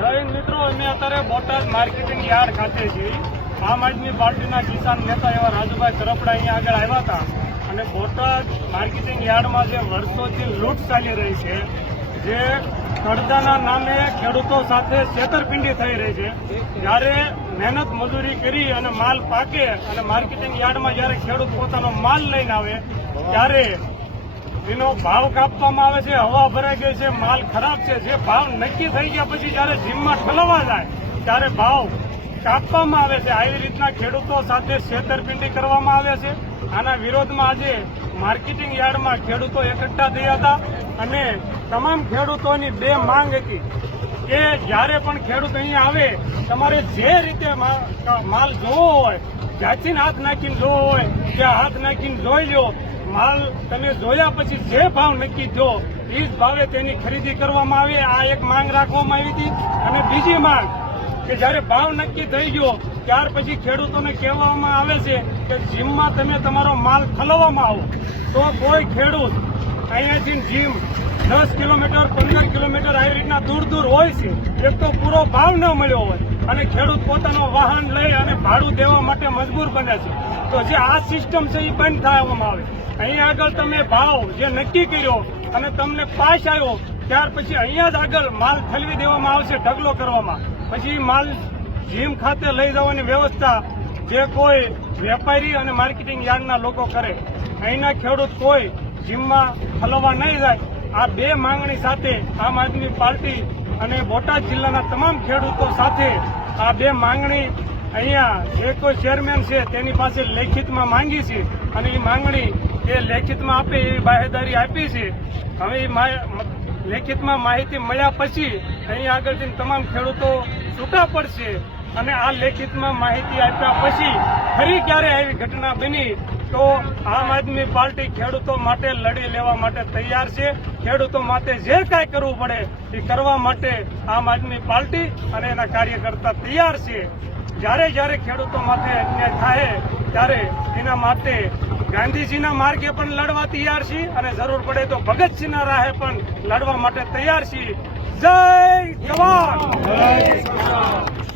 જય હિન્દ મિત્રો, અમે અત્યારે બોટાદ માર્કેટિંગ યાર્ડ ખાતે છીએ. આમ આદમી પાર્ટીના કિસાન નેતા એવા રાજુભાઈ કરપડા અહીંયા આગળ આવ્યા હતા અને બોટાદ માર્કેટિંગ યાર્ડમાં જે વર્ષોથી લૂંટ ચાલી રહી છે, જે કડદાના નામે ખેડૂતો સાથે છેતરપિંડી થઈ રહી છે. જ્યારે મહેનત મજૂરી કરી અને માલ પાકે અને માર્કેટિંગ યાર્ડમાં જ્યારે ખેડૂત પોતાનો માલ લઈને આવે ત્યારે એનો ભાવ કાપવામાં આવે છે, હવા ભરાઈ ગઈ છે, માલ ખરાબ છે. જે ભાવ નક્કી થઈ ગયા પછી જયારે જીમમાં ઠલવવા જાય ત્યારે ભાવ કાપવામાં આવે છે. આવી રીતના ખેડૂતો સાથે છેતરપિંડી કરવામાં આવે છે. આના વિરોધમાં આજે માર્કેટિંગ યાર્ડમાં ખેડૂતો એકઠા થયા હતા અને તમામ ખેડૂતોની બે માંગ હતી કે જ્યારે પણ ખેડૂત અહીંયા આવે તમારે જે રીતે માલ જોવો હોય, જ્યાંથી હાથ નાખીને જોવો હોય ત્યાં હાથ નાખીને જોઈ લો. માલ તમે જોયા પછી જે ભાવ નક્કી થયો એ જ ભાવે તેની ખરીદી કરવામાં આવે. આ એક માંગ રાખવામાં આવી હતી. અને બીજી માંગ કે જ્યારે ભાવ નક્કી થઈ ગયો ત્યાર પછી ખેડૂતોને કહેવામાં આવે છે કે જીમમાં તમે તમારો માલ ઠલવવામાં આવો. તો કોઈ ખેડૂત અહીંયાથી જીમ 10 કિલોમીટર 15 કિલોમીટર આવી રીતના દૂર દૂર હોય છે. એક તો પૂરો ભાવ ન મળ્યો હોય અને ખેડૂત પોતાનો વાહન લઈ અને ભાડું દેવા માટે મજબૂર બને છે. તો જે આ સિસ્ટમ છે એ બંધ થવામાં આવે. અહીંયા આગળ તમે ભાવ જે નક્કી કર્યો અને તમને પાસ આવ્યો ત્યાર પછી અહીંયા જ આગળ માલ ઠલવી દેવામાં આવશે, ઢગલો કરવામાં. પછી માલ જીમ ખાતે લઈ જવાની વ્યવસ્થા જે કોઈ વેપારી અને માર્કેટિંગ યાર્ડના લોકો કરે. અહીંના ખેડૂત કોઈ જીમમાં ઠલવવા નહીં જાય. આ બે માંગણી સાથે આમ આદમી પાર્ટી અને બોટાદ જિલ્લાના તમામ ખેડૂતો સાથે આ બે માંગણી અહીંયા જે કોઈ ચેરમેન છે તેની પાસે લેખિતમાં માંગી છે અને એ માંગણી એ લેખિતમાં આપે એવી બાહેદારી આપી છે. હવે એ લેખિતમાં માહિતી મળ્યા પછી અહીંયા આગળથી તમામ ખેડૂતો છૂટા પડશે અને આ લેખિતમાં માહિતી આપ્યા પછી ફરી ક્યારે આવી ઘટના બની તો આમ આદમી પાર્ટી ખેડૂતો માટે લડી લેવા માટે તૈયાર છે. ખેડૂતો માટે જે કાંઈ કરવું પડે એ કરવા માટે આમ આદમી પાર્ટી અને એના કાર્યકર્તા તૈયાર છે. જ્યારે જ્યારે ખેડૂતો માથે અન્યાય થાય ત્યારે એના માટે ગાંધીજીના માર્ગે પણ લડવા તૈયાર છીએ અને જરૂર પડે તો ભગતસિંહના રાહે પણ લડવા માટે તૈયાર છીએ. જય જવાન, જય કિસાન.